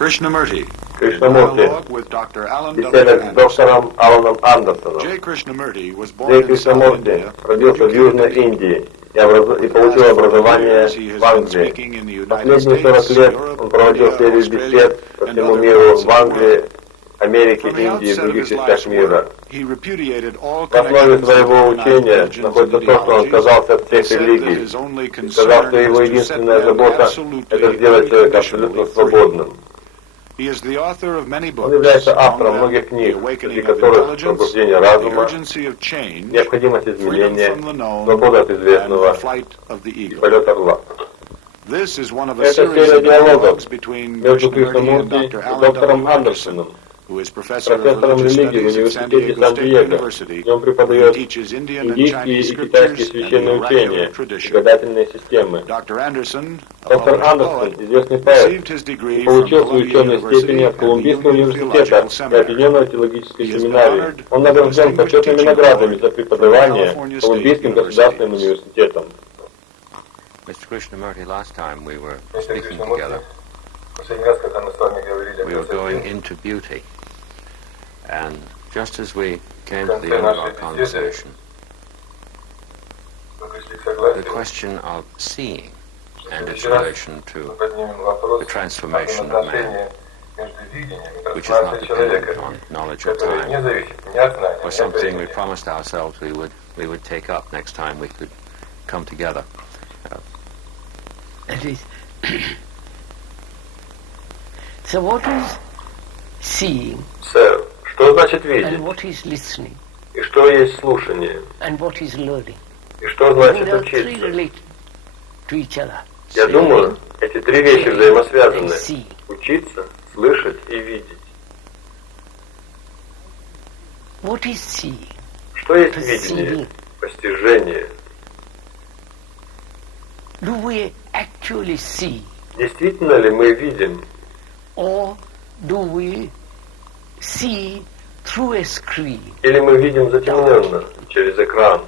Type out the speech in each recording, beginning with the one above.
Кришнамурти. Беседа с доктором Аланом Андерсеном. Джей Кришнамурти родился в Южной Индии и получил образование в Англии. Последние 40 лет он проводил серию бесед по всему миру в Англии, Америке, Индии и других частях мира. В основе своего учения находится то, что он отказался от всех религий и сказал, что его единственная забота — это сделать человека абсолютно свободным. Он является автором многих книг, среди которых «Пробуждение разума», «Необходимость изменения», «Свобода от известного» и «Полет орла». Это серия диалогов между Кришнамурти и доктором Андерсеном, профессором религии в университете Сан-Диего, где он преподает индийские и китайские священные учения и гадательные системы. Доктор Андерсен, известный поэт, и получил свои ученые степени от Колумбийского университета и Объединенной теологической семинарии. Он награжден почетными наградами за преподавание Колумбийским государственным университетом. Mr. Krishnamurti, last time we were speaking together, we were going into beauty. And just as we came to the end of our conversation, the question of seeing and its relation to the transformation of man, which is not dependent on knowledge or time, was something we promised ourselves we would take up next time we could come together. So what is seeing? Sir, что значит видеть? And what is listening? И что есть слушание? And what is learning? И что значит учиться? Я думаю, эти три вещи взаимосвязаны. Учиться, слышать и видеть. What is seeing? Что есть видение? Постижение. Do we actually see? Действительно ли мы видим? Or do we see through a screen? Или мы видим затемненно, через экран?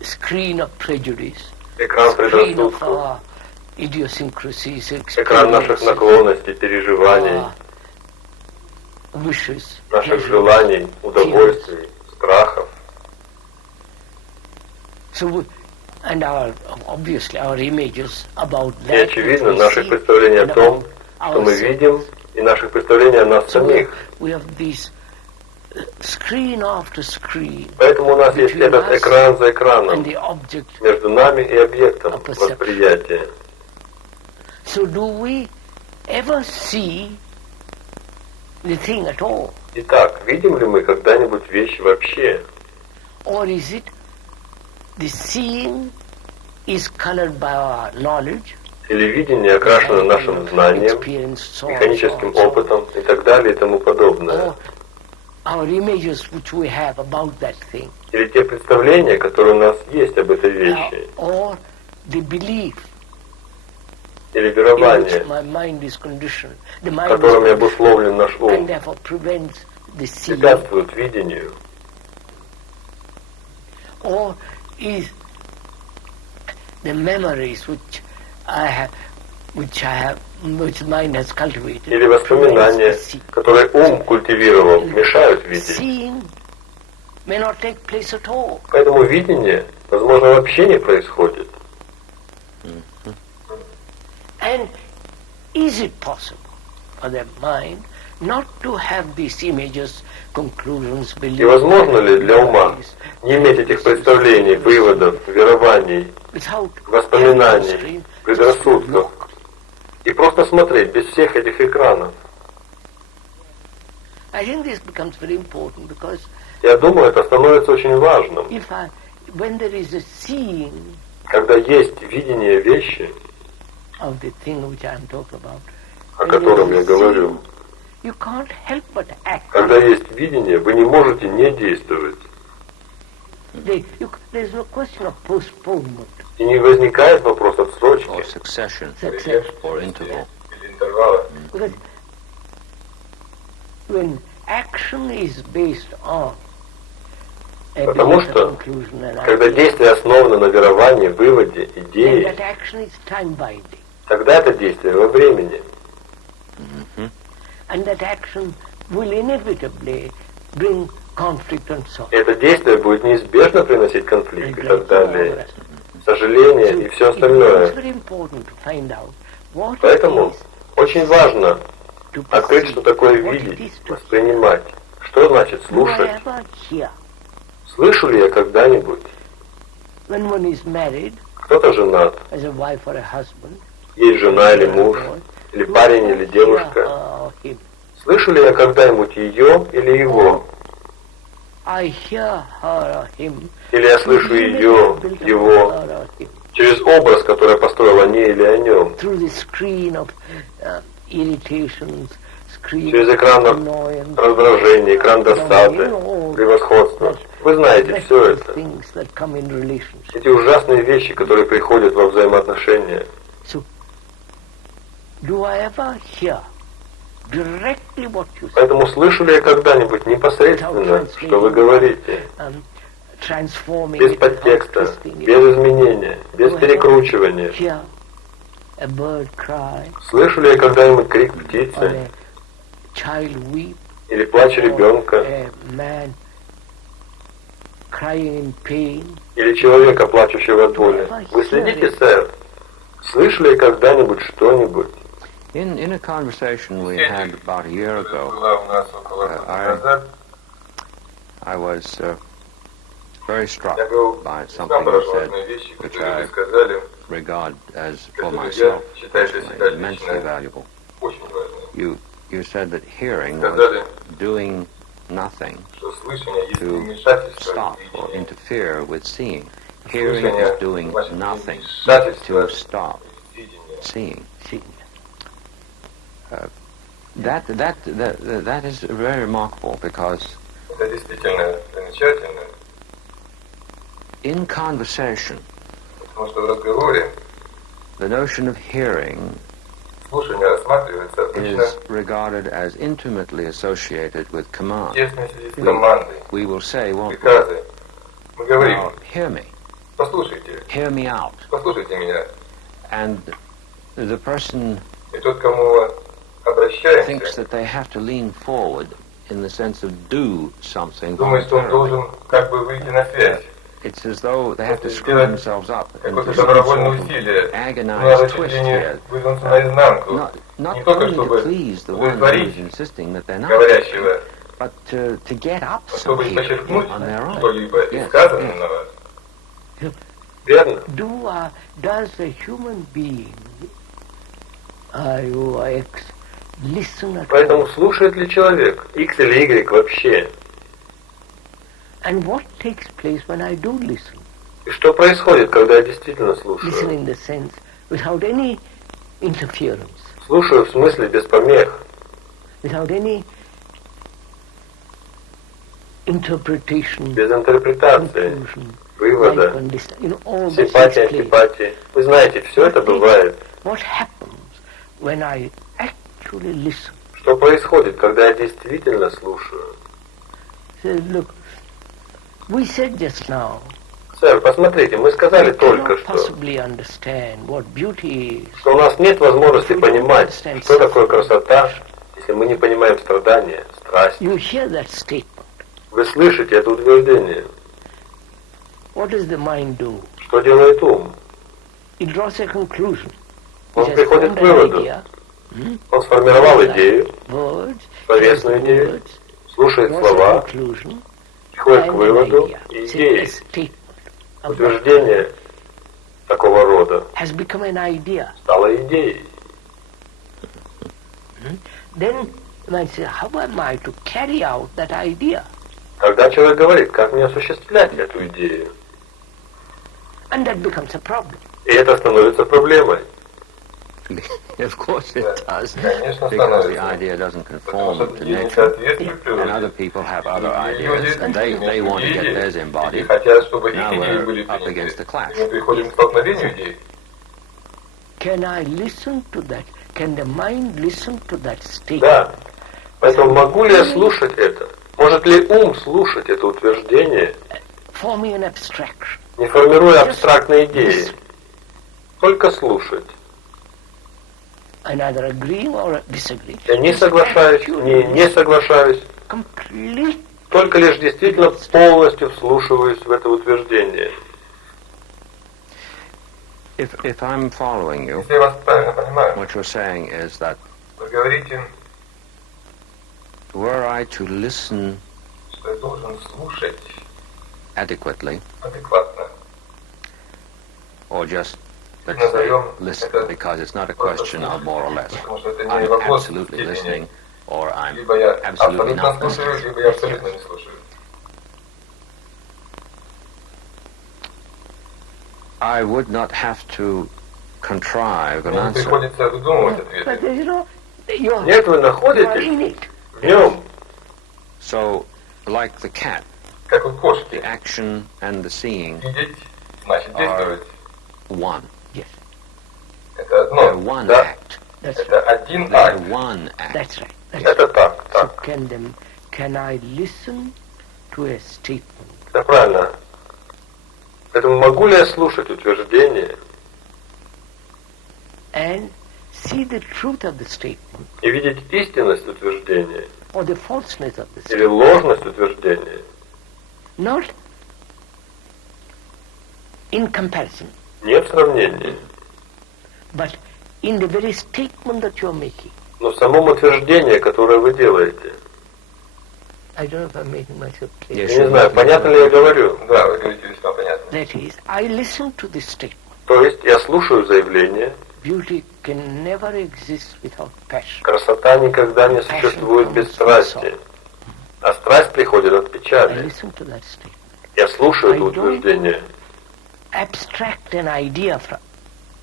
Screen of prejudice. Экран предрассудков. Экран наших наклонностей, переживаний, наших желаний, удовольствий, страхов. И очевидно, наши представления о том, что мы видим, и наших представлений о нас самих. Поэтому у нас есть этот экран за экраном, между нами и объектом восприятия. Итак, видим ли мы когда-нибудь вещи вообще? Или видение окрашено нашим знанием, механическим опытом и так далее и тому подобное? Или те представления, которые у нас есть об этой вещи? Или верование, которым обусловлен наш ум, препятствует видению? Или воспоминания, которые ум культивировал, мешают видеть. Поэтому видение, возможно, вообще не происходит. И возможно ли для ума не иметь этих представлений, выводов, верований, воспоминаний, предрассудков, и просто смотреть без всех этих экранов? Я думаю, это становится очень важным. Когда есть видение вещи, о котором я говорю, когда есть видение, вы не можете не действовать. И не возникает вопрос отсрочки. Потому что, когда действие основано на веровании, выводе, идее, тогда это действие во времени. And that action will inevitably bring conflict and sorrow. Это действие будет неизбежно приносить конфликт и так далее, сожаление и все остальное. Поэтому очень важно открыть, что такое видеть, воспринимать. Что значит слушать? Слышу ли я когда-нибудь? Кто-то женат, есть жена или муж, или парень, или девушка. Слышу ли я когда-нибудь ее или его? Или я слышу ее, его, через образ, который я построил о ней или о нем? Через экран раздражения, экран досады, превосходства. Вы знаете все это. Эти ужасные вещи, которые приходят во взаимоотношения. Поэтому слышу ли я когда-нибудь непосредственно, что вы говорите, без подтекста, без изменения, без перекручивания? Слышу ли я когда-нибудь крик птицы или плач ребенка, или человека, плачущего от боли? Вы следите, сэр? Слышу ли я когда-нибудь что-нибудь? In a conversation we had about a year ago, I was very struck by something you said, which I regard as, for myself, personally, immensely valuable. You said that hearing was doing nothing to stop or interfere with seeing. Hearing is doing nothing to stop seeing. That is very remarkable because in conversation, the notion of hearing is regarded as intimately associated with command. We will say, won't we? Now, hear me. Hear me out. And the person thinks that they have to lean forward in the sense of do something voluntarily. It's as though they have to screw themselves up into some sort of agonized twist here. Not only to please the one who is insisting that they're not, but to get up somehow on their own. Yes, yes. Does a human being listen at Поэтому all? слушает ли человек, X или Y вообще? And what takes place when I do listen? И что происходит, когда я действительно слушаю? Listen in the sense without any interference. Слушаю в смысле без помех, Without any interpretation, без интерпретации, conclusion, вывода, like all this симпатия, takes place. антипатия. Вы знаете, все это бывает. What happens when I actually listen? Что происходит, когда я действительно слушаю? So, look, we said just now, Сэр, посмотрите, мы сказали we только cannot что, possibly understand what beauty is. что у нас нет возможности понимать, что такое красота, если мы не понимаем страдания, страсть. You hear that statement. Вы слышите это утверждение. What does the mind do? Что делает ум? It draws a conclusion. Он It has приходит formed к an выводу. idea, Он сформировал идею, words, словесную hears the идею, words, слушает draws a слова, conclusion, приходит к and an выводу idea. и See, a идеи. statement of that Утверждение такого рода has become an idea. стало идеей. Then you might say, how am I to carry out that idea? Когда человек говорит, как мне осуществлять эту идею? And that becomes a problem. И это становится проблемой. Of course it does, because the idea doesn't conform to nature, and other people have other ideas, and they want to get theirs embodied. Now we're up against a clash. Can I listen to that? Can the mind listen to that statement? Да. Поэтому могу ли я слушать это? Может ли ум слушать это утверждение, Forming an abstraction. не формируя абстрактные идеи? Только слушать. neither agreeing or disagreeing. Я не соглашаюсь, не соглашаюсь. Complete. Только лишь действительно полностью вслушиваюсь в это утверждение. If I'm following you, Если я вас правильно понимаю, what you're saying is that вы говорите, were I to listen что я должен слушать adequately, адекватно. or just, let's say, listen, because it's not a question of more or less. Потому что это не I'm вопрос absolutely степени. listening, or I'm Либо я absolutely абсолютно not слушаю, listening. либо я абсолютно не слушаю. I would not have to contrive an Мне answer. приходится выдумывать But ответы. you know, you're Нет, вы in находитесь it. в нем. So, like the cat, Как у кошки. the action and the seeing Видеть значит действовать. one. Yes, Это They're одно. one Да. act. that's Это right. один They're акт. one act. That's right. That's Это right. так, So так. can I listen to a statement Это правильно. Поэтому могу ли я слушать утверждение and see the truth of the statement и видеть истинность утверждения or the falseness of the или statement? ложность утверждения? Not in comparison, Не в сравнении, but in the very statement that you're making. но в самом утверждении, которое вы делаете. I don't know if I'm making myself clear. Yes. Я не знаю, понятно ли я говорю. Да, вы говорите весьма понятно. That is, I listen to this statement. То есть я слушаю заявление, Beauty can never exist without passion. красота никогда не существует без страсти, а страсть приходит от I печали. listen to that statement. Я слушаю это утверждение. Abstract an idea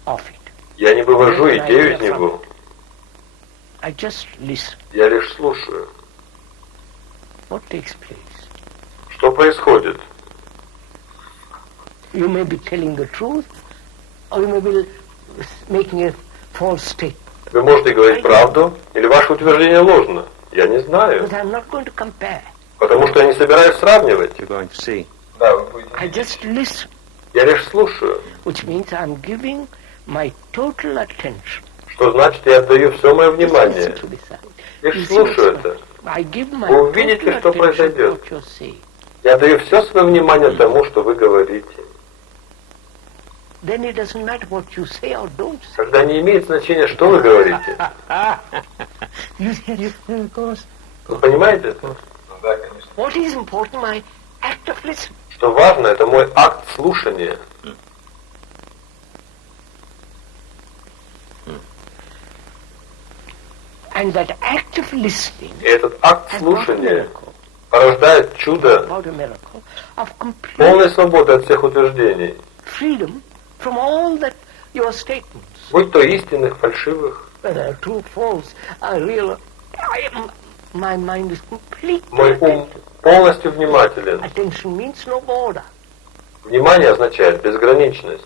of it. Я не вывожу идею из него, I just listen. я лишь слушаю. What takes place? Что происходит? You may be telling the truth, or you may be making a false statement. Вы можете говорить правду, или ваше утверждение ложно? Я не знаю, But I'm not going to compare. потому что я не собираюсь сравнивать. You're going to see. Да, вы будете I видеть. just listen, Я лишь слушаю, which means I'm giving my total attention. что значит я отдаю все мое Listen внимание. to this. Лишь You see слушаю what's это. I give my Вы увидите, total что attention to произойдет. what you're saying. Я отдаю все свое внимание тому, что вы говорите. Then it doesn't matter what you say or don't say. Тогда не имеет значения, что вы говорите. Of course. Вы понимаете это? Да, конечно. What is important, my act of listening. Что важно, это мой акт слушания. And that act of listening И этот акт has brought a слушания miracle, порождает чудо about a miracle of complete полной свободы от всех утверждений, freedom from all that your statements, будь то истинных, фальшивых. whether true, false, real. My mind is complete. Мой ум полностью внимателен. Attention means no border. Внимание означает безграничность.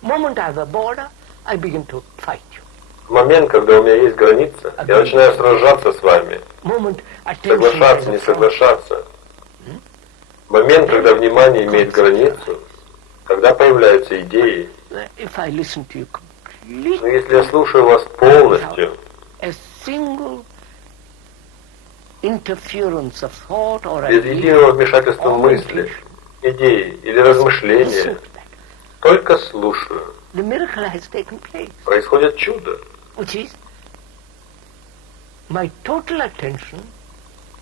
Moment I have a border, I begin to fight you. В момент, когда у меня есть граница, я начинаю сражаться с вами, Moment attention соглашаться, has a не front. соглашаться. В момент, когда внимание имеет границу, когда появляются идеи, If I listen to you но completely, если я слушаю вас полностью, a single interference of thought or без idea, единого вмешательства or мысли, intention, идеи или listen размышления, to that. только слушаю, The miracle has taken place, происходит чудо, which is my total attention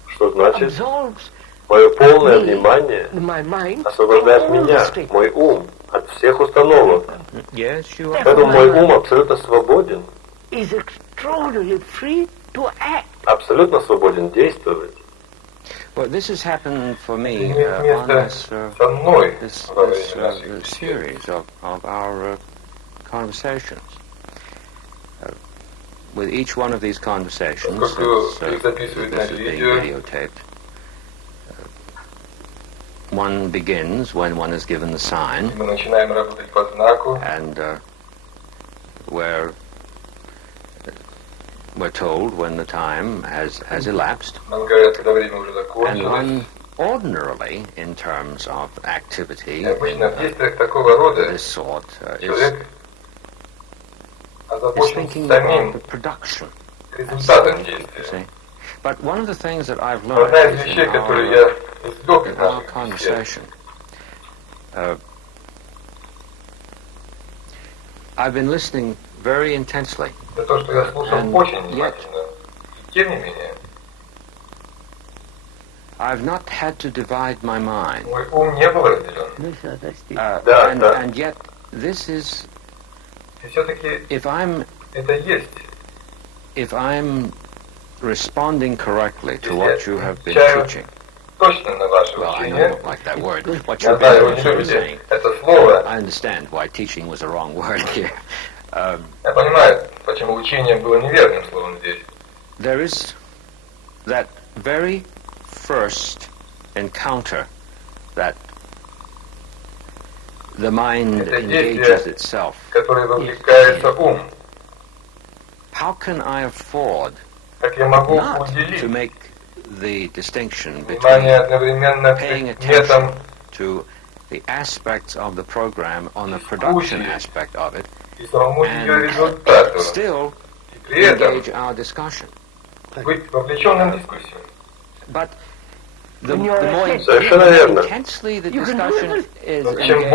что значит absorbs мое полное внимание my mind освобождает from all the меня, statements. мой ум, от всех установок. Yes, you are. Поэтому мой ум абсолютно свободен, Is extraordinarily free to act. абсолютно свободен действовать. Well, this has happened for me Имеет on место со мной this во время нашей series of our conversations. With each one of these conversations, Поскольку их записывают на this is being видео, videotaped, one begins when one is given the sign, мы начинаем работать по знаку, and we're told when the time has elapsed, нам говорят, когда время уже and закончилось. one ordinarily, in terms of activity И обычно в действиях такого рода this sort, is человек is thinking about the production aspect, you see. But one of the things that I've learned is in our conversation, I've been listening very intensely, and yet I've not had to divide my mind. And yet this is, if I'm responding correctly to what you have been teaching, well, I don't like that word, what you've been saying, I understand why teaching was a wrong word here. There is that very first encounter that the mind engages itself. How can I afford not to make the distinction between paying attention to the aspects of the program on the production aspect of it and still engage our discussion? But the more intensely the discussion is engaged,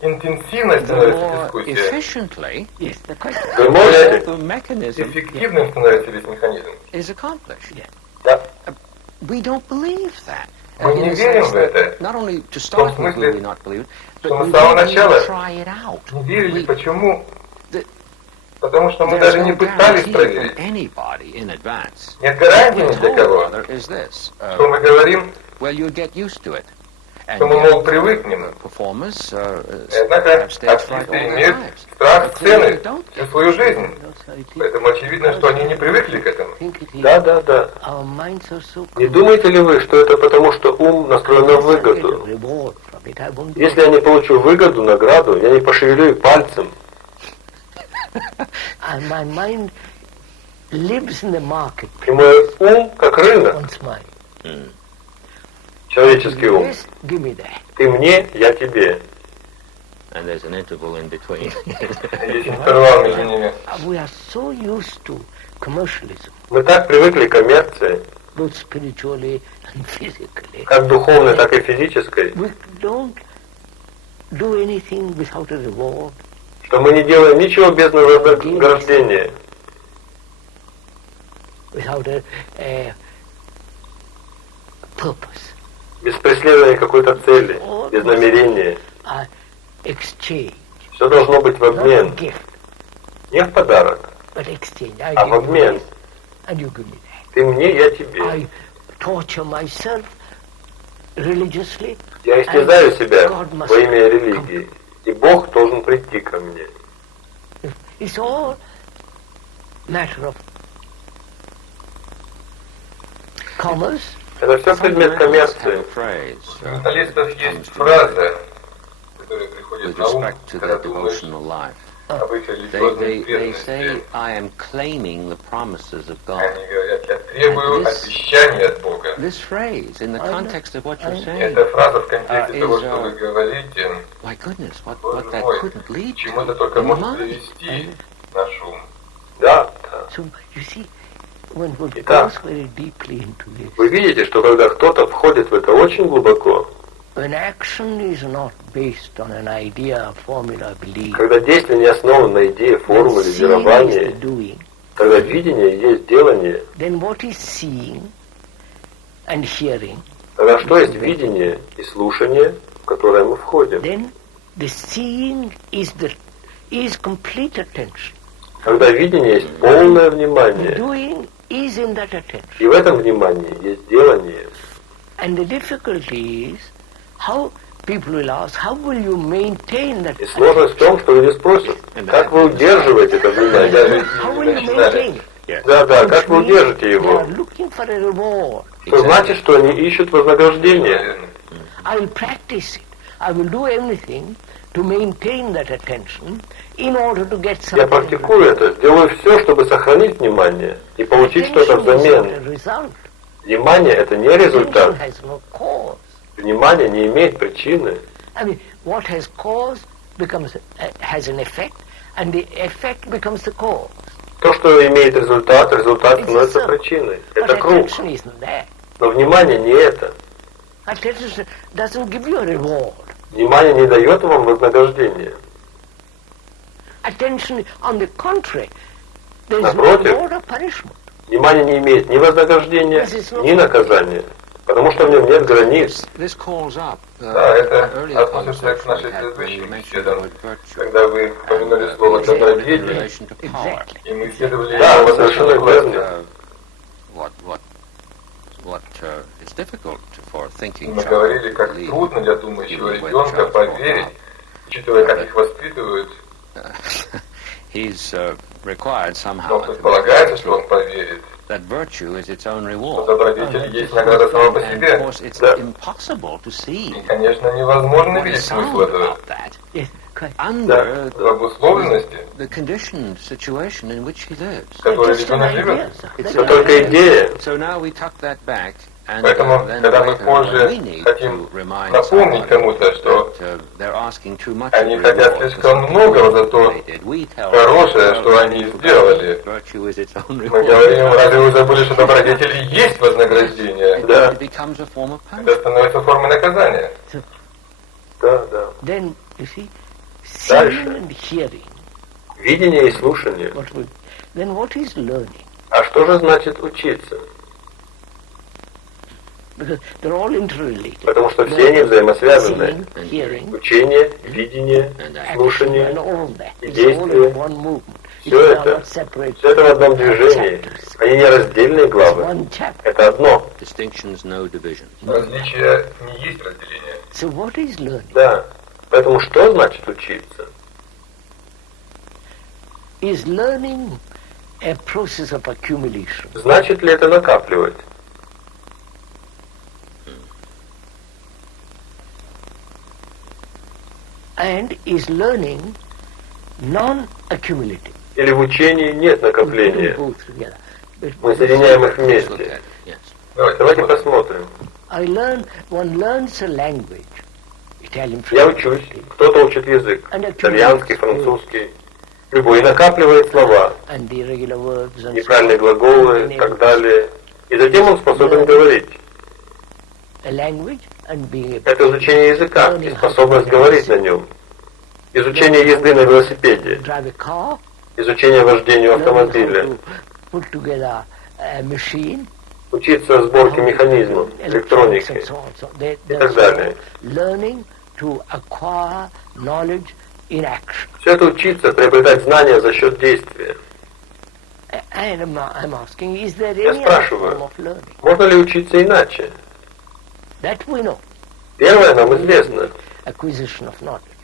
the more efficiently the mechanism is accomplished. We don't believe that. In the sense that not only to start with do we not believe it, but we don't even try it out. Потому что мы There's даже не no пытались guarantee проверить. from anybody in advance. Нет гарантии What ни we're для told, кого. rather, is this. Что мы говорим, Well, you'll get used to it. And что мы, yet, мол, привыкнем. performers Однако have stage fright all артисты their имеют lives. страх They clearly сцены don't всю get свою used to it. жизнь. Поэтому очевидно, что они не привыкли к этому. Да. Не думаете ли вы, что это потому, что ум настроен на выгоду? Если я не получу выгоду, награду, я не пошевелю и пальцем. And my mind lives in the market. И мой ум как рынок. Человеческий ум. Yes, give me that. Ты мне, я тебе. And there's an interval in between. Есть интервал между ними. We are so used to commercialism, Мы так привыкли к коммерции, both spiritually and physically. как духовной, так и физической, We don't do anything without a reward. что мы не делаем ничего без вознаграждения, Without a purpose. без преследования какой-то цели, без намерения. Exchange. Все должно быть в Not a обмен. gift, Не в подарок, but exchange. I а в give you обмен. this, and you give me that. Ты мне, я тебе. I torture myself religiously. Я истязаю себя God must во имя come. религии, и Бог должен прийти ко мне. It's all matter of commerce. Это все предмет коммерции. У менталистов есть фраза, которая приходит With на ум, respect to когда their думаешь devotional life. об их They религиозной say, преданности. I am claiming the promises of God. Они говорят, я требую обещаний от Бога. This phrase, in the context of what you're saying, Эта фраза в контексте того, что вы говорите, my goodness, what Боже that мой, couldn't lead к чему это to только in the может mind. привести наш ум. Да. So you see, when one Итак, goes very deeply into this, вы видите, что когда кто-то входит в это очень глубоко, when action is not based on an idea, formula, belief, когда действие не основано на идее, when формуле, seeing is веровании, the doing, когда видение есть делание, then what is seeing and hearing, тогда что есть видение и слушание, в которое мы входим? then the seeing is complete attention. Когда видение есть полное The внимание, doing is in that attention. и в этом внимании есть делание. And the difficulty is how people will ask, how will you maintain that И сложность в том, что люди спросят, как вы удерживаете это внимание? How will you maintain it? Да, как вы Which means удержите they are его? looking for a reward. Что значит, что они ищут вознаграждение. I will practice it. I will do everything to maintain that attention in order to get Я something. практикую это, делаю все, чтобы сохранить внимание и получить что-то Attention is not взамен. a result. Внимание — это не Attention результат. has no cause. Внимание не имеет причины. I mean, what has cause has an effect, and the effect becomes the cause. То, что имеет результат, результат становится причиной. Это круг. Но внимание не это. Attention doesn't give you a reward. Внимание не дает вам вознаграждения. Attention, on the contrary, there is no Напротив, reward or punishment. внимание не имеет ни вознаграждения, ни наказания, потому что в нем нет границ. Да, это относится к нашей предыдущей беседам, когда вы упомянули слово «добродетель», и мы исследовали... Да, вы совершенно верны. Мы говорили, как трудно для думающего ребенка поверить, учитывая, как их воспитывают. Но предполагается, что он поверит, что добродетель есть награда сама по себе. Да. И, конечно, невозможно видеть смысл этого. Да, в обусловленности, в которой ребенок живет. Это только идея. Поэтому, когда мы позже хотим напомнить кому-то, что они хотят слишком многого за то хорошее, что они сделали, мы говорим, разве вы забыли, что добродетели есть вознаграждение? Да. Это становится формой наказания. Да, да. Дальше. Видение и слушание. А что же значит учиться? Потому что все они взаимосвязаны. Учение, видение, слушание и действие. Все это в одном движении. Они не раздельные главы. Это одно. Различия не есть разделение. Да. Поэтому что значит учиться? Значит ли это накапливать? And is learning non-accumulative. Или в учении нет накопления. Мы соединяем их вместе. Давайте посмотрим. Я учусь, кто-то учит язык, итальянский, французский, любой, и накапливает слова, неправильные глаголы и так далее. И затем он способен говорить. Это изучение языка и способность говорить на нем. Изучение езды на велосипеде. Изучение вождения автомобиля. Учиться сборке механизмов, электроники и так далее. Все это учиться, приобретать знания за счет действия. Я спрашиваю, можно ли учиться иначе? Первое нам известно.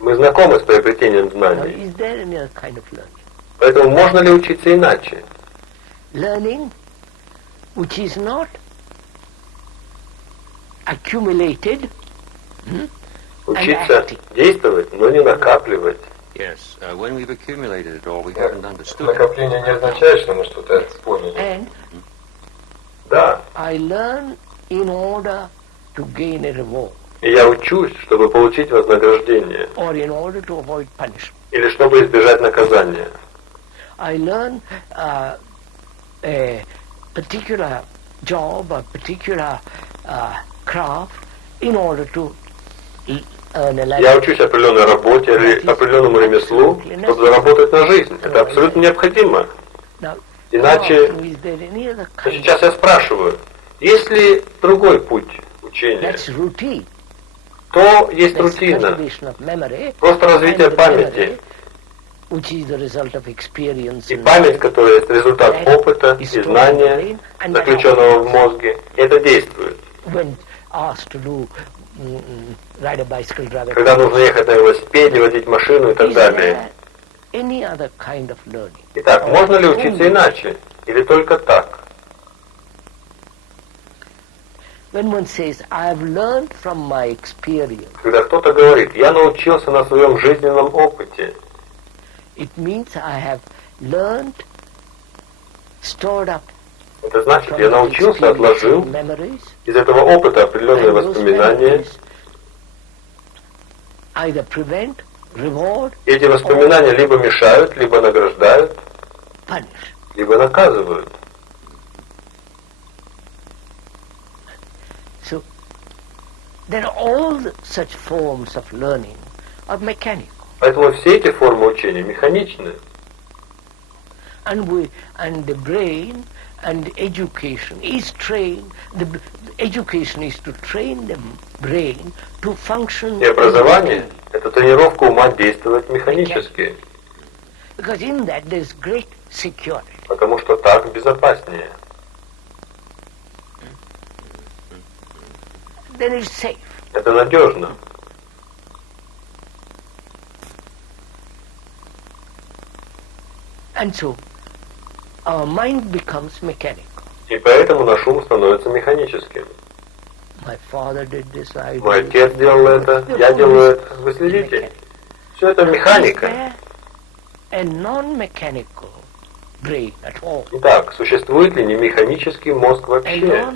Мы знакомы с приобретением знаний. Поэтому можно ли учиться иначе? Учиться действовать, но не накапливать. Накопление не означает, что мы что-то поняли. Да. И я учусь, чтобы получить вознаграждение. Или чтобы избежать наказания. Я учусь определенной работе или определенному ремеслу, чтобы заработать на жизнь. Это абсолютно необходимо. Иначе... Сейчас я спрашиваю, есть ли другой путь учения? То есть рутина. Просто развитие памяти. И память, которая есть результат опыта и знания, заключенного в мозге, это действует. Когда нужно ехать на велосипеде, водить машину и так далее. Итак, можно ли учиться иначе? Или только так? Когда кто-то говорит, я научился на своем жизненном опыте, это значит, я научился, отложил из этого опыта определенные воспоминания, Эти воспоминания либо мешают, либо награждают, либо наказывают. So, there are all such forms of learning are mechanical. Поэтому все эти формы учения механичны. And the brain and education is trained. The education is to train the brain to function. И образование – это тренировка ума действовать механически. Because in that there is great security. Потому что так безопаснее. Then it's safe. Это надежно. And so our mind becomes mechanical. И поэтому наш ум становится механическим. My father did this, I did Мой отец делал это, я делаю это. Вы следите? Все это механика. A non-mechanical brain at all. Итак, существует ли не механический мозг вообще?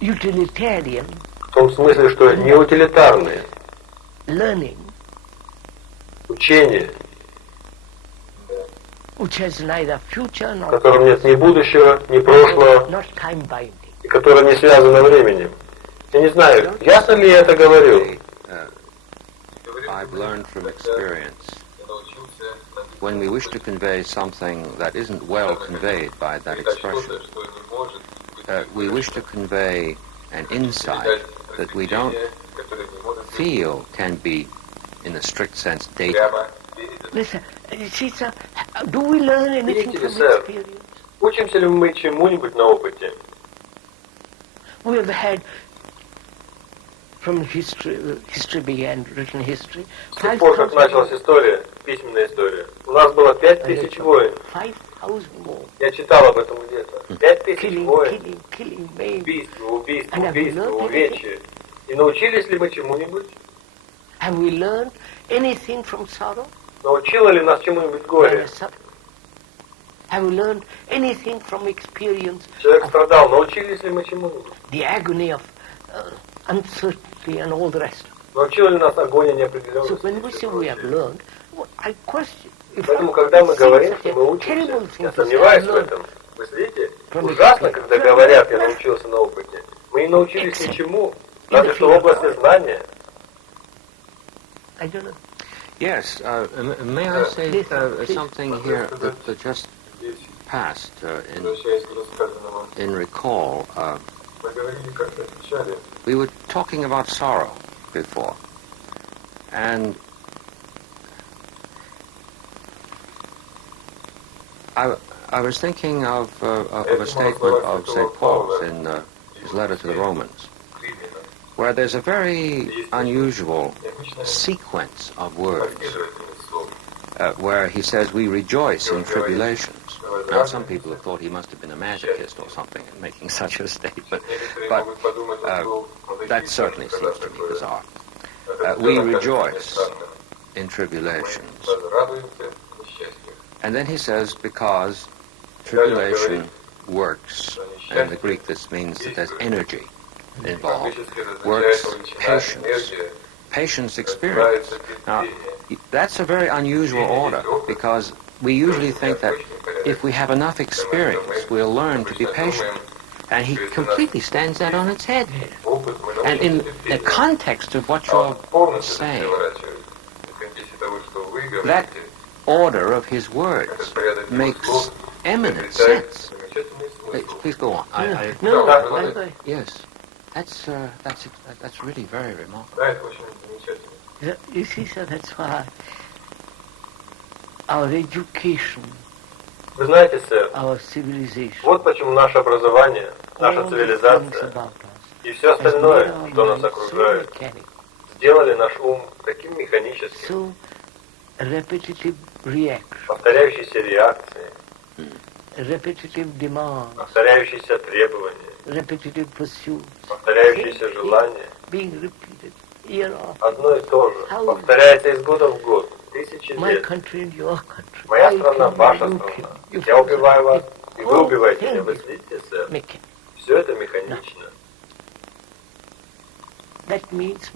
Utilitarian. В том смысле, что не утилитарные. Learning. Учение, в котором нет ни будущего, ни прошлого, и которое не связано временем. Я не знаю, ясно ли я это говорю? I've learned from experience, when we wish to convey something that isn't well conveyed by that expression, we wish to convey an insight that we don't feel can be in a strict sense, data. Listen, see, sir, do we learn anything from experience? Учимся ли мы чему-нибудь на опыте? We have had, from history began, written history. С тех пор, как началась история, письменная история, у нас было 5000 войн. Я читал об этом где-то. 5000 войн. Убийства, увечья. И научились ли мы чему-нибудь? Have we learned anything from sorrow? Научило ли нас чему-нибудь горе? Have we learned anything from experience? Человек страдал, научились ли мы чему-нибудь? The agony of uncertainty and all the rest. Научило ли нас агония неопределенности? So when we say we have learned, I question. Поэтому, когда мы говорим, что мы учимся, я сомневаюсь в этом. Вы следите? Ужасно, когда говорят, я научился на опыте. Мы не научились ничему, разве что в области знания. I don't know. Yes, may I say something here that just passed in recall? We were talking about sorrow before, and I was thinking of a statement of St. Paul's in his letter to the Romans, where there's a very unusual sequence of words, where he says, we rejoice in tribulations. Now, some people have thought he must have been a masochist or something in making such a statement, but that certainly seems to me bizarre. We rejoice in tribulations. And then he says, because tribulation works, and in the Greek this means that there's energy involved, works patience, patience experience. Now, that's a very unusual order, because we usually think that if we have enough experience, we'll learn to be patient. And he completely stands that on its head. And in the context of what you're saying, that order of his words makes eminent sense. Please go on. Yes. That's really very remarkable. You see, sir, that's why our education, Вы знаете, сэр, our civilization, вот почему наше образование, наша цивилизация и все остальное, что нас окружает, сделали наш ум таким механическим, повторяющиеся реакции, повторяющиеся требования, повторяющиеся желания, одно и то же, повторяется из года в год, тысячи лет. Моя страна, ваша страна. Я убиваю вас, и вы убиваете меня. Вы следите, сэр? Все это механично. That means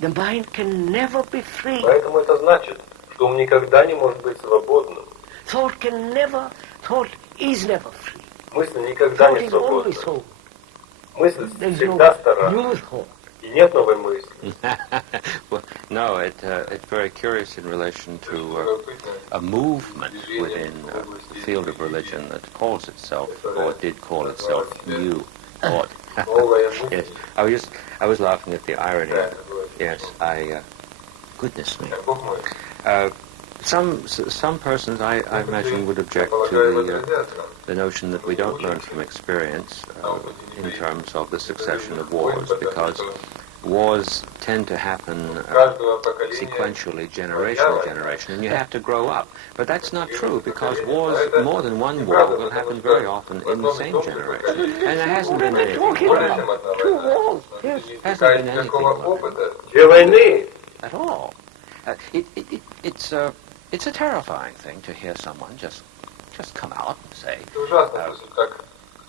the mind can never be free. Поэтому это значит, что ум никогда не может быть свободным. Thought is never free. Мысль никогда не свободна. Мысль всегда стара. И нет новой мысли. Well, no, it's very curious in relation to a movement within the field of religion that calls itself, or did call itself, New Thought. Yes, I was laughing at the irony. Yes, goodness me. Some persons, I imagine, would object to the notion that we don't learn from experience in terms of the succession of wars, because wars tend to happen sequentially, generation to generation, and you have to grow up. But that's not true, because wars, more than one war, will happen very often in the same generation. And there hasn't been anything wrong. Hasn't been anything wrong at all. It's a terrifying thing to hear someone just come out and say,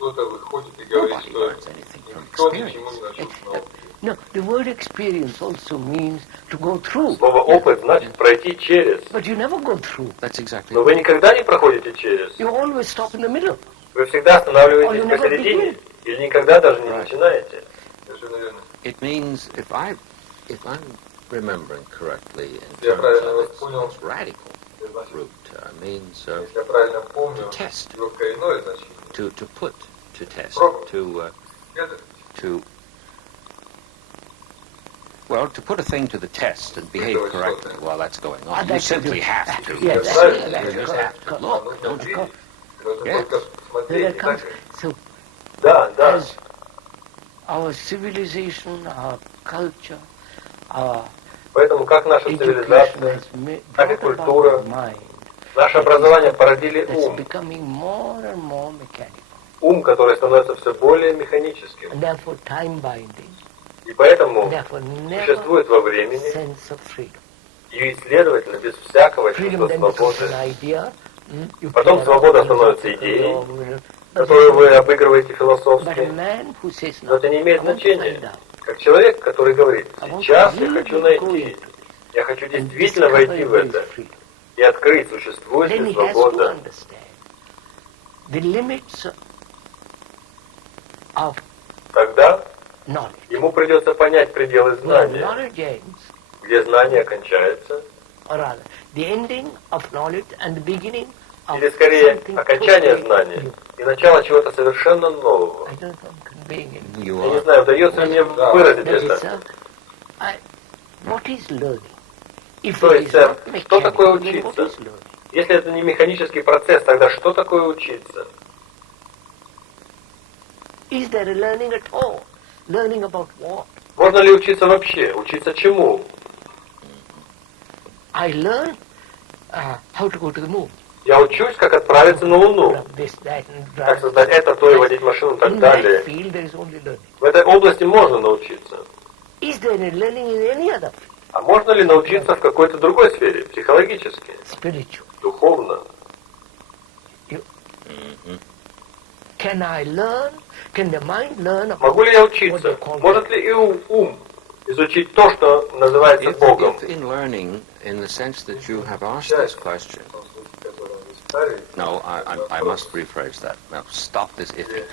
nobody learns anything from experience. No, the word experience also means to go through. Слово опыт значит пройти через. But you never go through. That's exactly. Но вы никогда не проходите через. You always stop in the middle. Вы всегда останавливаетесь посередине или никогда даже не начинаете. It means if I'm remembering correctly in terms of its radical root, means to test, to put to test, to put a thing to the test and behave correctly while that's going on. You simply have to. Yes, you just have to look, don't you? Yes. So, as our civilization, our culture, our Поэтому как наша цивилизация, так и культура, наше образование породили ум. Ум, который становится все более механическим. И поэтому существует во времени и, следовательно, без всякого чувства свободы. Потом свобода становится идеей, которую вы обыгрываете философски. Но это не имеет значения. Как человек, который говорит, сейчас я хочу найти, я хочу действительно войти в это и открыть, существует ли свобода. Тогда ему придется понять пределы знания, где знание кончается, или скорее окончание знания и начало чего-то совершенно нового. Я не знаю, удается ли мне выразить это. То есть, что такое учиться? Если это не механический процесс, тогда что такое учиться? Можно ли учиться вообще? Учиться чему? Я учусь, как отправиться на Луну, как создать это, то и водить машину и так далее. В этой области можно научиться. А можно ли научиться в какой-то другой сфере, психологически, духовно? Могу ли я учиться? Может ли и ум изучить то, что называется Богом? In the sense that you have asked this question. No, I must rephrase that. Now, stop this ifing.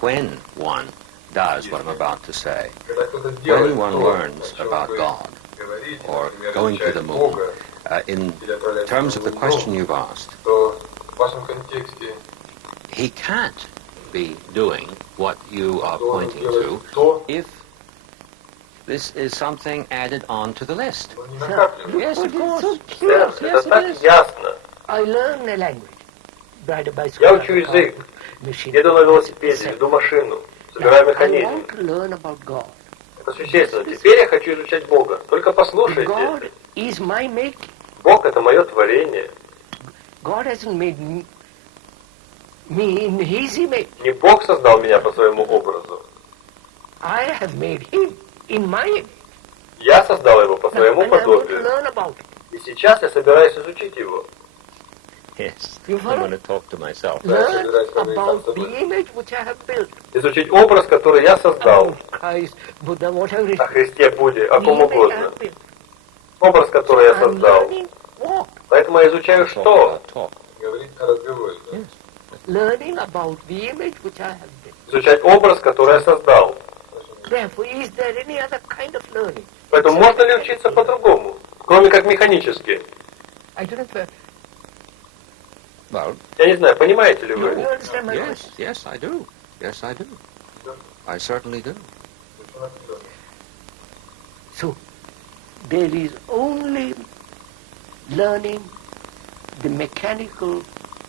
When one does what I'm about to say, when one learns about God or going to the moon, in terms of the question you've asked, he can't be doing what you are pointing to if this is something added on to the list. Yes, of course. Это так ясно. Я учу язык, еду на велосипеде, веду машину, собираю механизм. Это существенно. Теперь я хочу изучать Бога. Только послушайте. Бог — это мое творение. Не Бог создал меня по своему образу. Я создал его по своему подобию. И сейчас я собираюсь изучить его. Yes, I'm going to talk to myself. Learn about the image which I have built. Изучить образ, который я создал. About Christ, Buddha, whatever it О is. Христе, Будде, о The ком image I угодно. have built. Образ, который я I'm создал. learning what? Поэтому я изучаю что? Говорить о разговоре. Да? Yes. Learning about the image which I have built. Изучать образ, который я создал. Therefore, is there any other kind of learning? Поэтому можно ли учиться по-другому, кроме как механически? I don't know. Well, Я не знаю, понимаете ли You вы? understand my yes, question? yes, I do. Yes, I do. I certainly do. So, there is only learning the mechanical.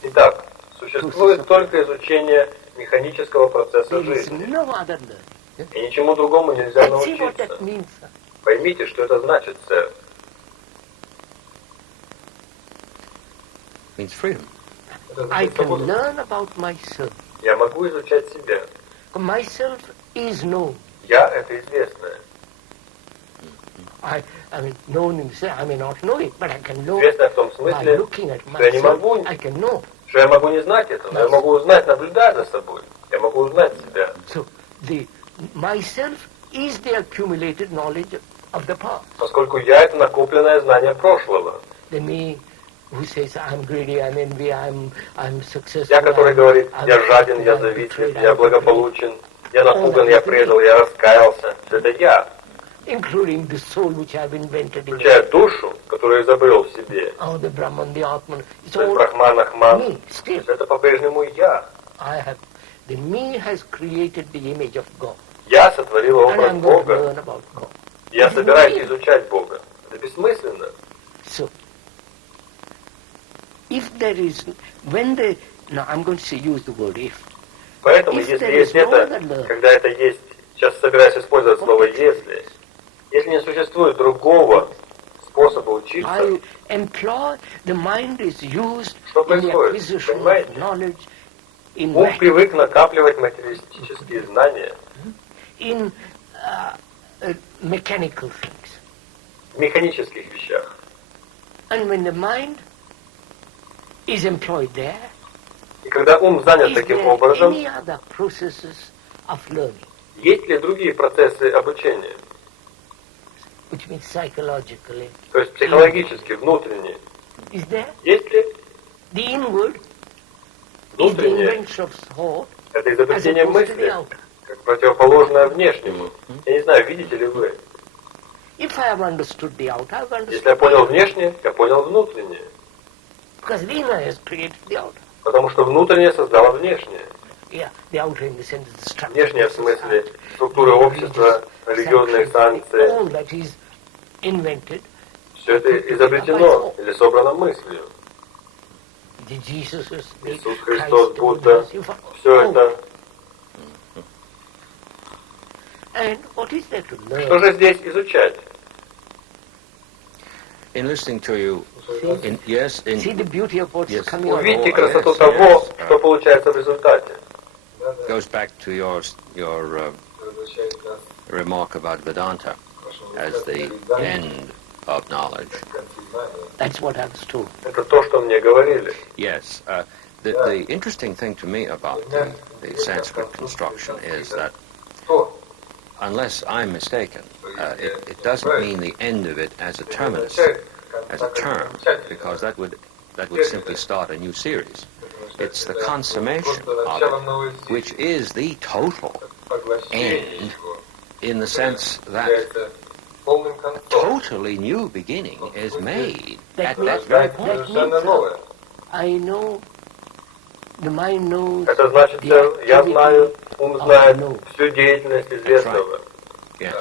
Итак, существует только изучение механического процесса There is жизни. no other learning. И ничему другому нельзя And see what научиться. that means, sir. Поймите, что это значит, сэр. Means freedom. I can learn about myself. Я могу изучать себя. Myself is known. Я — это известное. I mean, known in the sense, I may not know it, but I can know Известное в том by смысле, looking at что я не myself. могу, I can know. что я могу не знать этого, но я могу узнать, наблюдая за собой. Я могу узнать себя. So, the myself is the accumulated knowledge of the past. Поскольку я — это накопленное знание прошлого. The me who says I'm greedy, I'm envy, I'm successful. Я, который говорит, I'm я жаден, я I'm завистлив, betrayed, я I'm благополучен, я напуган, я предал, я раскаялся. Все это я. including the soul which I've invented in Включая me. душу, которую я изобрел в себе. Oh, the Brahman, the Atman. It's То есть all Брахман, Ахман. me still. Это по-прежнему я. I have. The me has created the image of God. Я сотворил And образ I'm going to Бога. learn about God. Я собираюсь изучать Бога. Это бессмысленно. So, if there is, when the, now I'm going to use the word if. Поэтому, If если there есть is no это, other learning. когда это есть, сейчас собираюсь использовать слово если не существует другого способа учиться, I employ, the mind is used что in the происходит? acquisition Понимаете? of knowledge, in, ум привык накапливать материалистические знания in mechanical things. в механических вещах. And when the mind is employed there, И когда ум занят is таким there образом, any other processes of learning, есть ли другие процессы обучения? which means psychologically? То есть психологически, внутренние. Is there? Есть ли The inward is the внутреннее? invention of thought Это as изобретение opposed to the мысли, outer. как противоположное внешнему. Я не знаю, видите ли вы. If I have understood the outer, I've understood Если я понял the inner. внешнее, я понял внутреннее. Because the inner has created the outer. Потому что внутреннее создало внешнее. Yeah, the outer in the sense of the structure. Внешнее в смысле структуры общества, религиозные санкции. All that is invented. Все это изобретено или собрано мыслью. The Jesus, the Иисус Christ, Христос, the Будда, Buddhas, you все all. это. And what is there to learn? Что же здесь изучать? In listening to you, See the beauty of what's Yes. coming out. Увидите yes, красоту yes. того, что получается в результате. goes back to your remark about Vedanta as the end of knowledge. That's what I was told. Это то, что мне говорили. Yes. The interesting thing to me about the Sanskrit construction is that, unless I'm mistaken, it doesn't mean the end of it as a terminus, as a term, because that would simply start a new series. It's the consummation of it, which is the total end, in the sense that totally new beginning is made at that very point. I know, the mind knows. Это значит, я знаю, ум знает всю деятельность известного. Yes.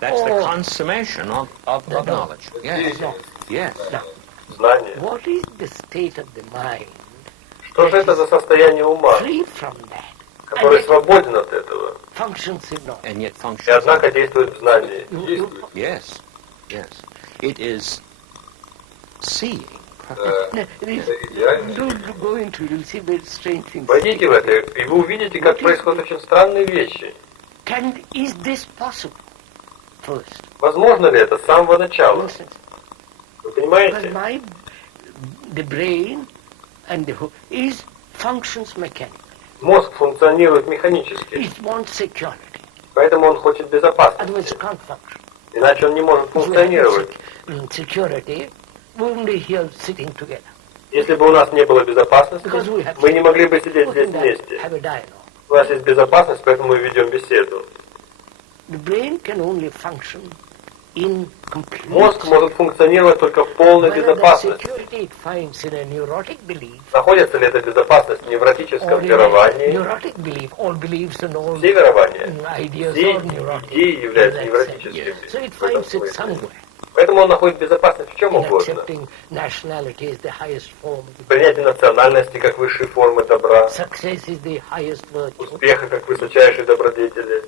That's the consummation of knowledge. Yes. Yes. Now, Знание. what is the state of the mind Что же это за состояние ума, free from that который свободен от этого, functions in knowledge? And yet и functions. однако действует в знании? Yes. Yes. It is seeing. No, don't go into it, you'll see very strange things. Войдите в это, и вы увидите, как происходят очень странные вещи. Is this possible? First. Возможно ли это с самого начала? Listen. Вы Because понимаете? the brain and is functions mechanically. Мозг функционирует механически, It wants security. поэтому он хочет безопасности. Otherwise it can't function. Иначе он не может функционировать. Security, we wouldn't be here sitting together. Если бы у нас не было безопасности, мы не могли бы сидеть здесь вместе. Have a dialogue. У нас есть безопасность, поэтому мы ведем беседу. The brain can only function in complete. Мозг может функционировать только в полной безопасности. Находится ли эта безопасность в невротическом веровании? Все верования, все идеи являются невротическими. Поэтому он находит безопасность в чем угодно. Принятие национальности как высшей формы добра, успеха как высочайшей добродетели.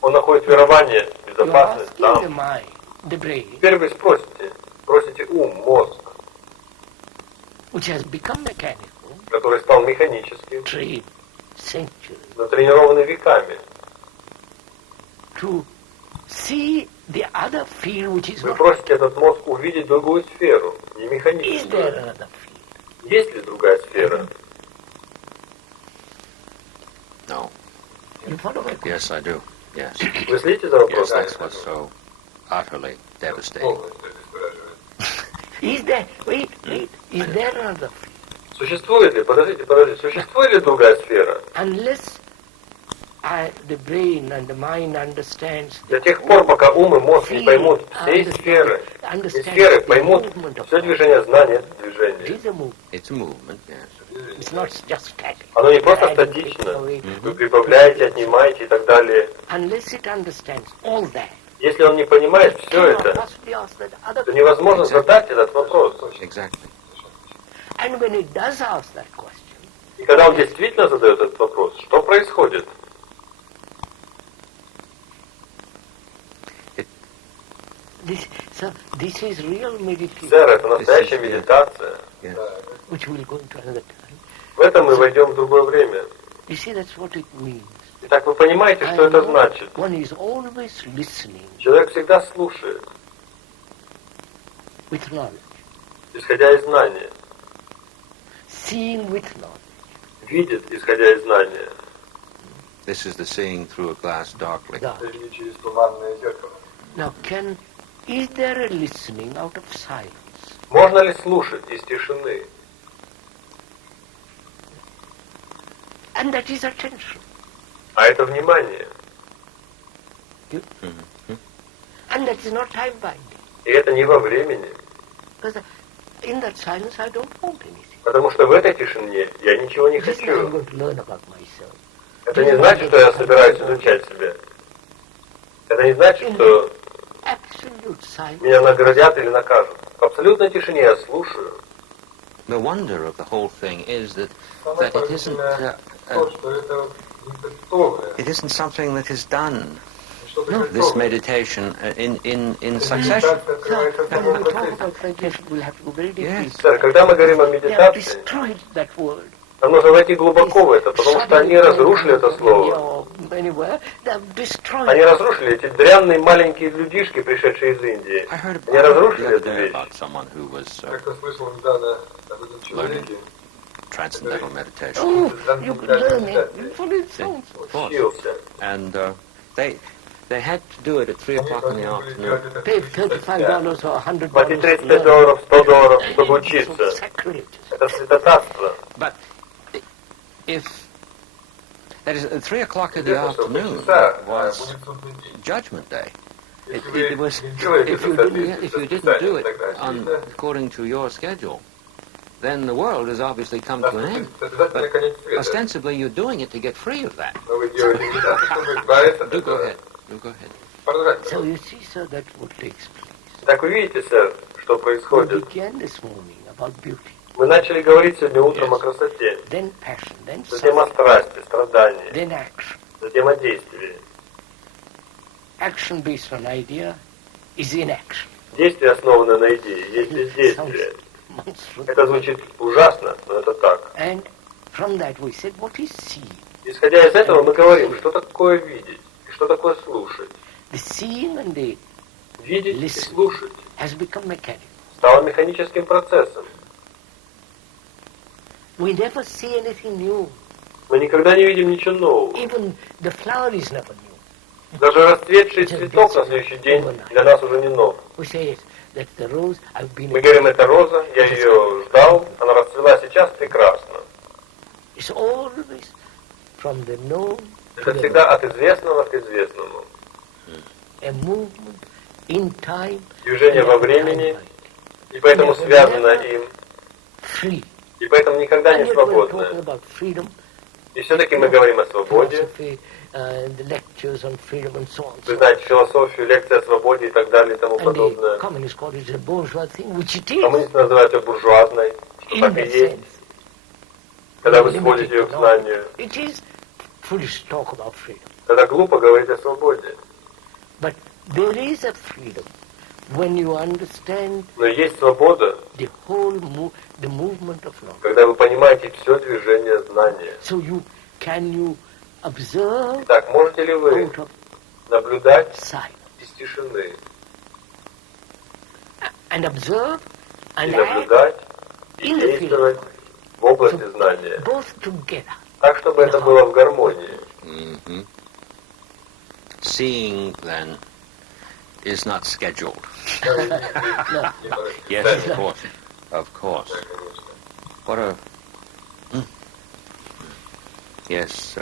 Он находит верование, безопасность там. Теперь вы спросите ум, мозг, который стал механическим, натренированный веками. Вы просите этот мозг увидеть другую сферу, не механическую. Есть ли другая сфера? No. Yes, I do. Yes. Вы следите за вопросом? Yes, that's what's so utterly devastating. Is there another field? Существует ли, подождите, существует ли другая сфера? Unless the brain and the mind understands. До тех пор, пока ум и мозг не поймут всей сферы, и сферы поймут все движение знания, это движение. It's a movement, yes. It's not just static. Оно не просто статично. Вы прибавляете, отнимаете и так далее. Unless it understands all that. Если он не понимает все это, то невозможно задать этот вопрос. Exactly. And when it does ask that question, и когда он действительно задает этот вопрос, что происходит? This is real meditation. Сэр, это настоящая медитация. Which will go into another time. В этом мы войдем в другое время. You see, that's what it means. Итак, вы понимаете, что это значит? One is always listening. Человек всегда слушает. With knowledge. Исходя из знания. Seeing with knowledge. Видит, исходя из знания. This is the seeing through a glass darkly. Now, is there a listening out of silence? Можно ли слушать из тишины? And that is attention. А это внимание. And that is not time binding. И это не во времени. Because in that silence I don't want anything. Потому что в этой тишине я ничего не I'm хочу. going to learn about myself. Это не значит, что я собираюсь изучать себя. Это не значит, что меня наградят или накажут. В абсолютной тишине я слушаю. The wonder of the whole thing is that it isn't something that is done. This meditation in succession. Yes. Сэр, когда мы говорим о медитации, нам нужно войти глубоко в это, потому что они разрушили это слово. Они разрушили эти дрянные маленькие людишки, пришедшие из Индии. Они разрушили эту вещь. Как-то слышал недавно об этом человеке. Transcendental meditation. Oh, you could learn it. And they had to do it at 3 o'clock in the afternoon. Pay $35 or $100. Платить $35, $100, чтобы учиться. Это святотатство. But if that is at 3 o'clock in the afternoon was Judgment Day. It was if you didn't do it according to your schedule, then the world has obviously come to an end. But ostensibly you're doing it to get free of that. Do go ahead. You go ahead. So you see, sir, that's what takes place. Так вы видите, сэр, что We происходит? began this morning about beauty, Мы начали говорить сегодня утром о красоте, then passion, then затем о suffering, страсти, страдании, then action. затем о действии. Action based on idea is inaction. Действие основано на идее, есть бездействие. Это звучит ужасно, но это так. And from that we said, what is seeing? Исходя из этого мы говорим, что такое видеть и что такое слушать. The seeing and the Видеть и listening слушать has become mechanical. стало механическим процессом. We never see anything new. Мы никогда не видим ничего нового. Even the flower is never new. Даже расцветший цветок на следующий день для нас уже не нов. We say that the rose, I've been. Мы говорим, это роза, я ее ждал, она расцвела сейчас прекрасно. It's always from the known. Это всегда от известного к известному. A movement in time. Движение во времени, и поэтому связано им. Free. И поэтому никогда не свободное. И все-таки мы говорим о свободе. Вы знаете философию, лекции о свободе и так далее и тому подобное. Коммунисты называют ее буржуазной, что так и есть. Когда вы сводите ее к знанию. Тогда глупо говорить о свободе. Но есть свобода, когда вы понимаете все движение знания. Так, можете ли вы наблюдать из тишины? И наблюдать, и действовать в области знания. Так, чтобы это было в гармонии. Seeing, then, is not scheduled. Yes, of course. What a... Yes,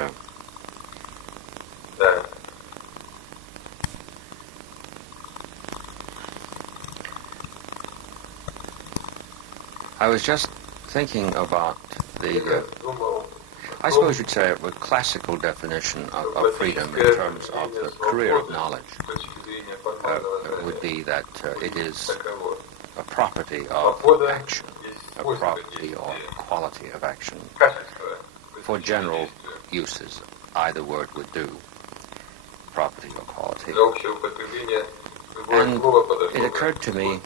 I was just thinking about the, I suppose you'd say a classical definition of freedom in terms of the career of knowledge would be that it is a property of action, a property or quality of action. For general uses, either word would do, property or quality. And it occurred to me,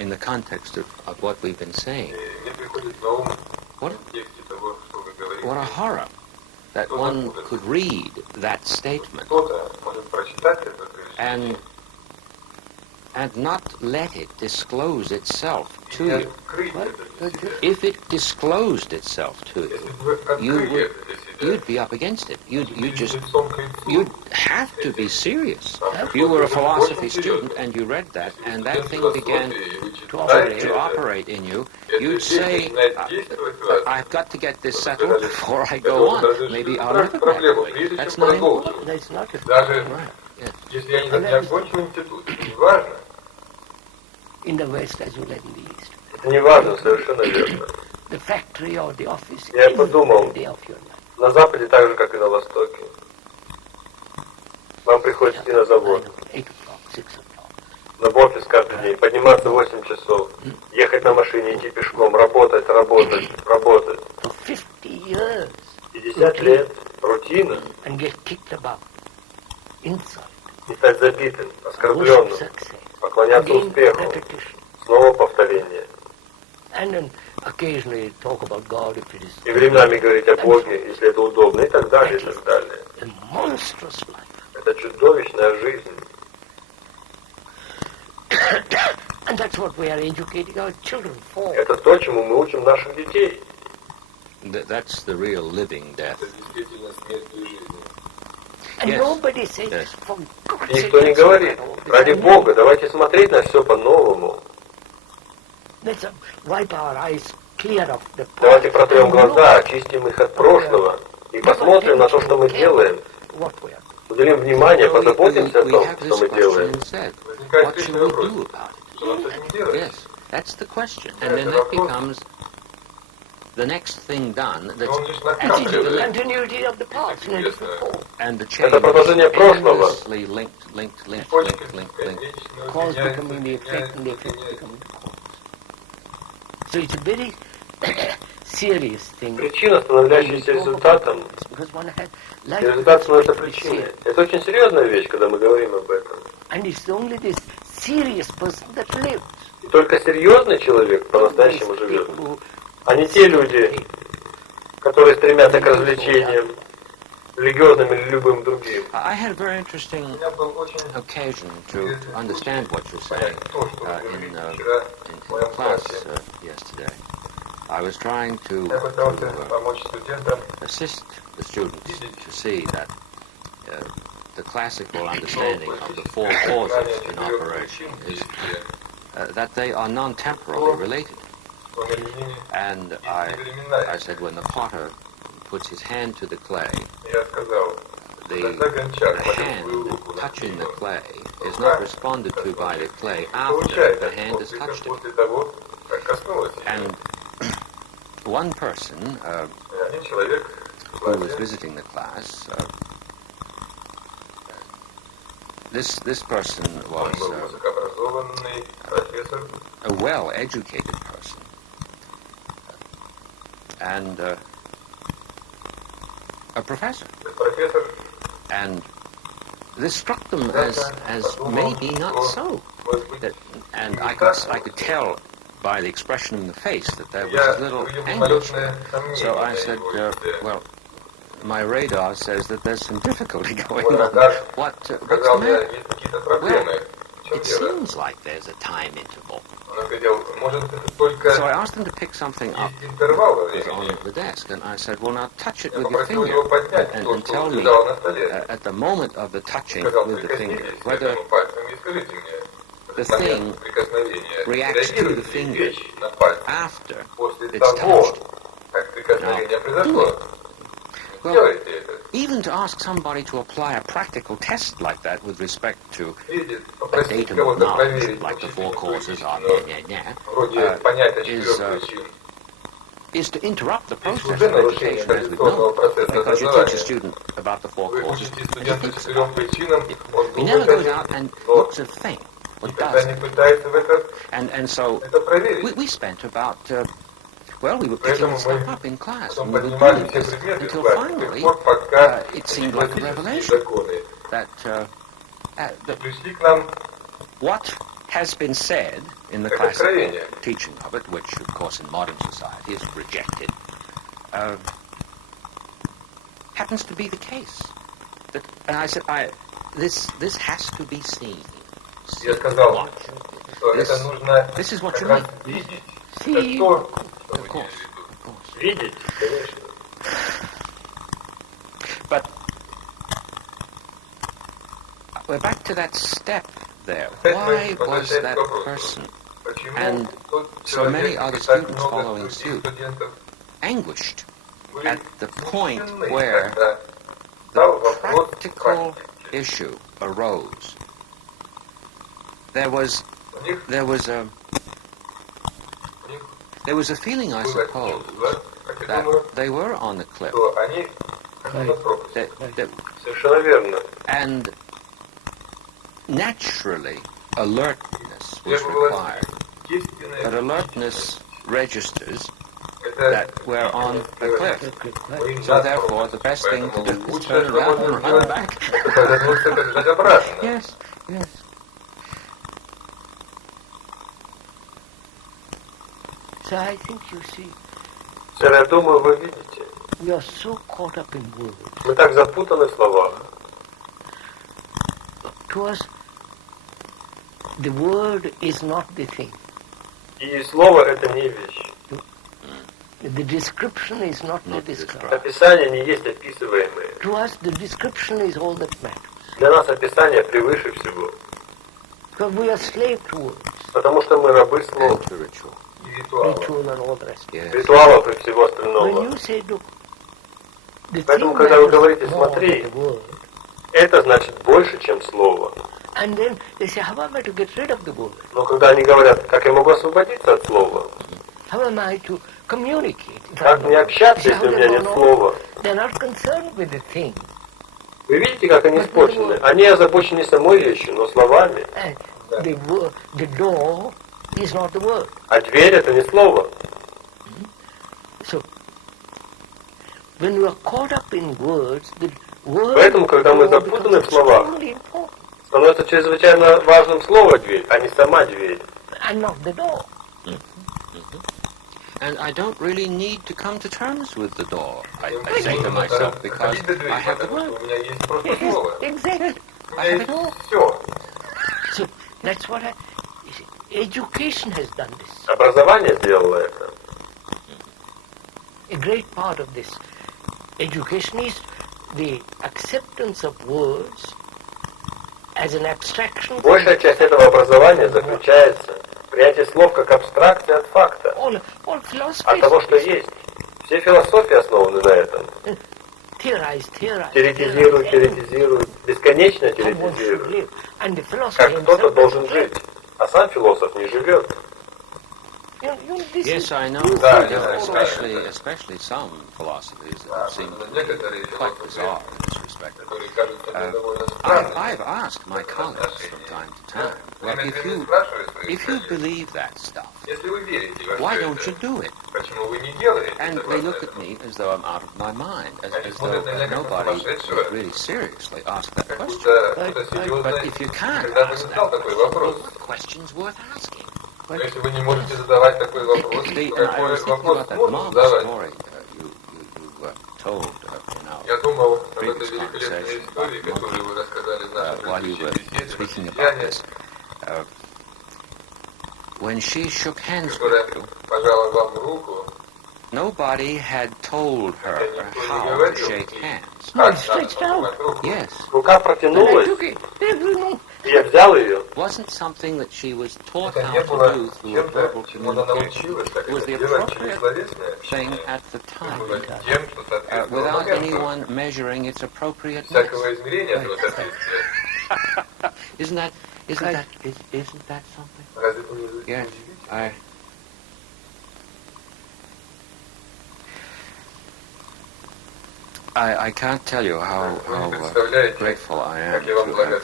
in the context of what we've been saying, what a horror that one could read that statement and not let it disclose itself to you. If it disclosed itself to you, you'd be up against it. You'd have to be serious. You were a philosophy student and you read that, and that thing began to operate in you. You'd say, I've got to get this settled before I go on. Maybe I'll never graduate. That's not important. That's not right. Yes. In the West as well as in the East. Это не важно, совершенно верно. The factory or the office. Я подумал, на Западе так же, как и на Востоке. Вам приходится идти на завод. В офис каждый день, подниматься в 8 часов, ехать на машине, идти пешком, работать. 50 лет, рутина. И стать забитым, оскорбленным, поклоняться успеху, снова повторение. И временами говорить о Боге, если это удобно, и так далее, и так далее. Это чудовищная жизнь. Это то, чему мы учим наших детей. That's the real living death. Никто не говорит, ради Бога, давайте смотреть на все по-новому. Давайте протрем глаза, очистим их от прошлого и посмотрим на то, что мы делаем. Уделим внимание, позаботимся о том, что мы делаем. What should we do about it? Yes, that's the question. And then that becomes the next thing done that's continuity of the past in a different form. And the chain endlessly linked. Cause becoming the effect and the effect becoming the cause. So it's a very serious thing. Причина, становляющаяся результатом, и результат становится причиной. Это очень серьезная вещь, когда мы говорим об этом. And it's only this serious person that lives. И только серьезный человек по-настоящему живет, а не те люди, которые стремятся к развлечениям, религиозным или любым другим. I had a very interesting occasion to understand what you're saying in class yesterday. I was trying to assist the students to see that the classical understanding of the four causes in operation is that they are non-temporally related. And I said when the potter puts his hand to the clay, the hand touching the clay is not responded to by the clay after the hand has touched it. And one person who was visiting the class, this person was a well-educated person, and a professor. And this struck them as maybe not so. And I could tell by the expression in the face that there was a little anguish there. So I said, well, my radar says that there's some difficulty going on. What's the matter? Well, it seems like there's a time interval. So I asked them to pick something up that was on the desk, and I said, well, now touch it with your finger and tell me at the moment of the touching with the finger whether the thing reacts to the finger after it's touched. Now, do it. Well, even to ask somebody to apply a practical test like that with respect to a datum of knowledge, like the four causes are is to interrupt the process of education as we know, because you teach a student about the four causes, and he thinks about it. He never goes out and looks at a thing, or does it. And so we spent about... well, we were picking stuff up in class, and we were doing this until finally it seemed like a revelation that what has been said in the classical teaching of it, which of course in modern society is rejected, happens to be the case. And I said, this has to be seen. This is what you mean. See, of course. But we're back to that step there. Why was that person and so many other students following suit anguished at the point where the practical issue arose? There was a feeling, I suppose, that they were on the cliff. And naturally, alertness was required. But alertness registers that we're on the cliff. So therefore, the best thing to do is turn around and run back. Yes, yes. So I think you see, Я думаю, вы видите, we are so caught up in words. мы так запутаны в словах. To us, the word is not the thing. И слово это не вещь. The description is not the description. Описание не есть описываемое. To us, the description is all that matters. Для нас описание превыше всего. Because we are slave to words. Потому что мы рабы слов. Ritual and all the rest. Ритуалов и всего остального. When you say, look, Поэтому, когда вы говорите «смотри», это значит больше, чем слово. And then they say, how am I to get rid of the word? Но когда они говорят, как я могу освободиться от слова? How am I to communicate? Как мне общаться, если у меня нет слова? They're not concerned with the thing. Вы видите, как они испорчены? Они озабочены не самой вещью, но словами. The door is not the word. А дверь это не слово. So, when we are caught up in words, the word. Поэтому, когда мы запутаны в словах, становится чрезвычайно важным слово «дверь», а не сама дверь. And not the door. And I don't really need to come to terms with the door, I say to myself, because I have the word. Exactly. I have it all. So that's what education has done this. Образование сделало это. A great part of this education is the acceptance of words as an abstraction. Большая часть этого образования заключается в принятии слов как абстракции от факта, All от того, что есть. Все философии основаны на этом. Теоретизируют, бесконечно теоретизируют. Как кто-то должен жить, а сам философ не живет. Yes, I know. Especially some philosophies that seem quite bizarre in this respect. I've asked my colleagues from time to time, well, if you believe that stuff, why don't you do it? And they look at me as though I'm out of my mind, as though nobody would really seriously ask that question. But if you can't ask that question, what question's worth asking? Но если вы не можете задавать такой вопрос, какой вопрос можно задавать? Я думал об этой великолепной истории, которую вы рассказали в нашем предыдущем беседе, которая пожала вам руку. Nobody had told her how to shake hands. Yes. Рука протянулась, и я взял ее. Wasn't something that she was taught how to do through a verbal communication. It was the appropriate thing at the time, without anyone measuring its appropriateness. Isn't that something? Yes, I can't tell you how grateful I am to have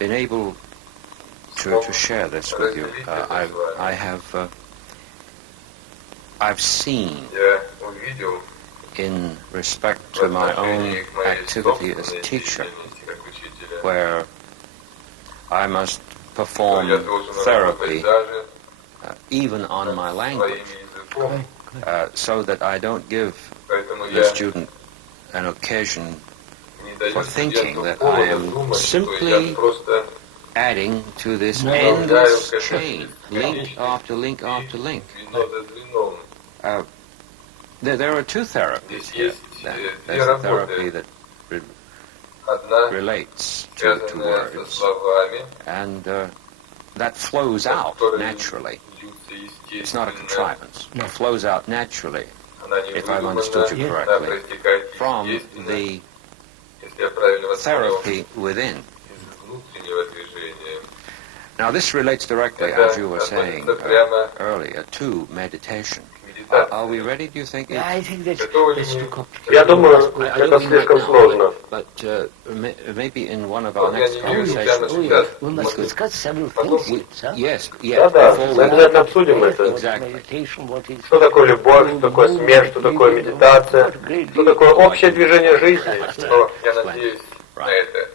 been able to share this with you. I've seen, in respect to my own activity as a teacher, where I must perform therapy even on my language, so that I don't give the student an occasion for thinking that I am simply adding to this endless chain, link after link after link. There are two therapies here. There's a therapy that relates to words, and that flows out naturally. It's not a contrivance. It flows out naturally, if I've understood you correctly, from the therapy within. Now this relates directly, as you were saying earlier, to meditation. Are we ready, do you think? I think that's too complicated. Я думаю, это слишком сложно. But maybe in one of our next conversations. We must discuss several things. Yes. Да, мы обязательно обсудим это. Что такое любовь, что такое смерть, что такое медитация, что такое общее движение жизни. Я надеюсь на это.